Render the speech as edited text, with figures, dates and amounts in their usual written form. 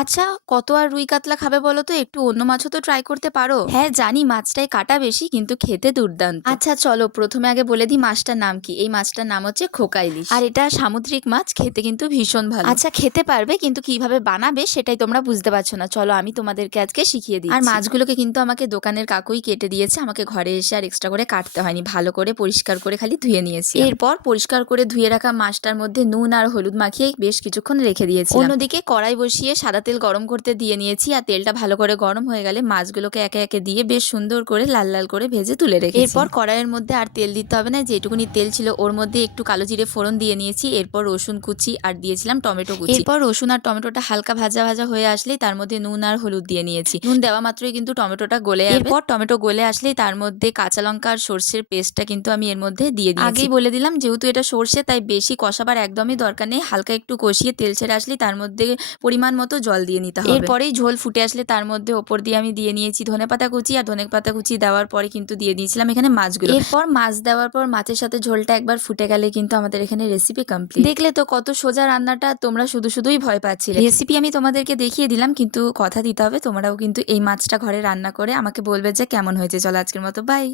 আচ্ছা, কত আর রুই কাতলা খাবে বলো তো? একটু অন্য মাছও তো ট্রাই করতে পারো। হ্যাঁ জানি মাছটায় কাঁটা বেশি, কিন্তু খেতে দুর্দান্ত। আচ্ছা চলো প্রথমে আগে বলে দিই মাছটার নাম কি। এই মাছটার নাম হচ্ছে খোকা ইলিশ, আর এটা সামুদ্রিক মাছ, খেতে কিন্তু ভীষণ ভালো। আচ্ছা খেতে পারবে, কিন্তু কিভাবে বানাবে সেটাই তোমরা বুঝতে পারছো না। চলো আমি তোমাদেরকে আজকে শিখিয়ে দিই। আর মাছগুলোকে কিন্তু আমাকে দোকানের কাকুই কেটে দিয়েছে, আমাকে ঘরে এসে আর এক্সট্রা করে কাটতে হয়নি। ভালো করে পরিষ্কার করে খালি ধুয়ে নিয়েছি। এরপর পরিষ্কার করে ধুয়ে রাখা মাছটার মধ্যে নুন আর হলুদ মাখিয়ে বেশ কিছুক্ষণ রেখে দিয়েছি। অন্যদিকে কড়াই বসিয়ে সাদা তেল গরম করতে দিয়ে নিয়েছি, আর তেলটা ভালো করে গরম হয়ে গেলে মাছগুলোকে একে একে দিয়ে বেশ সুন্দর করে লাল লাল করে ভেজে তুলে রেখেছি। এরপর কড়াইয়ের মধ্যে আর তেল দিতে হবে না, যেটুকুনি তেল ছিল ওর মধ্যে একটু কালো জিরে ফোড়ন দিয়ে নিয়েছি। এরপর রসুন কুচি আর দিয়েছিলাম টমেটো কুচি। এরপর রসুন আর টমেটোটা হালকা ভাজা ভাজা হয়ে আসলেই তার মধ্যে নুন আর হলুদ দিয়ে নিয়েছি। নুন দেওয়া মাত্রই কিন্তু টমেটোটা গলে যাবে। এরপর টমেটো গলে আসলেই তার মধ্যে কাঁচা লঙ্কা আর সর্ষের পেস্টটা কিন্তু আমি এর মধ্যে দিয়ে দিয়েছি। আগেই বলে দিলাম যেহেতু এটা সর্ষে, তাই বেশি কষাবার একদমই দরকার নেই। হালকা একটু কষিয়ে তেল ছেড়ে আসলেই তার মধ্যে পরিমাণ মতো জল দিয়ে নিতে হবে। এরপরেই ঝোল ফুটে আসলে তার মধ্যে ওপর দিয়ে আমি দিয়ে নিয়েছি ধনেপাতা কুচি, আর ধনেপাতা কুচি দেওয়ার পরে কিন্তু দিয়ে দিয়েছিলাম এখানে মাছগুলো। এরপর মাছ দেওয়ার পর মাছের সাথে ঝোলটা একবার ফুটে গেলে কিন্তু আমাদের এখানে রেসিপি কমপ্লিট। দেখলে তো কত সোজা রান্নাটা, তোমরা শুধুই ভয় পাচ্ছিলে। রেসিপি আমি তোমাদেরকে দেখিয়ে দিলাম, কিন্তু কথা দিতে হবে তোমরাও কিন্তু এই মাছটা ঘরে রান্না করে আমাকে বলবে যে কেমন হয়েছে। চলো আজকের মতো বাই।